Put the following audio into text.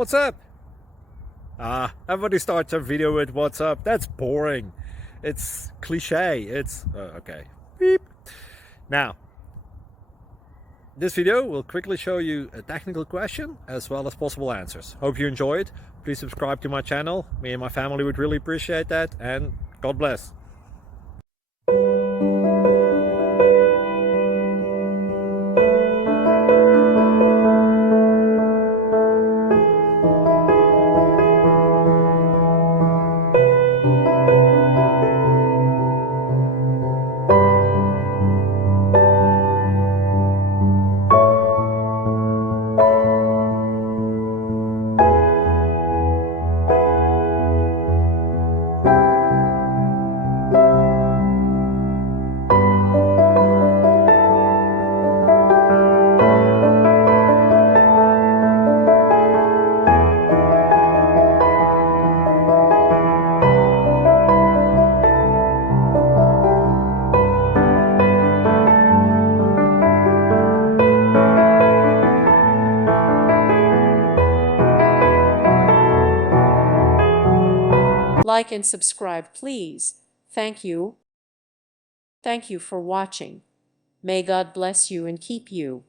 What's up? Everybody starts a video with what's up. That's boring. It's cliche. It's okay. Beep. Now, this video will quickly show you a technical question as well as possible answers. Hope you enjoy it. Please subscribe to my channel. Me and my family would really appreciate that, and God bless. Like and subscribe, please. Thank you. Thank you for watching. May God bless you and keep you.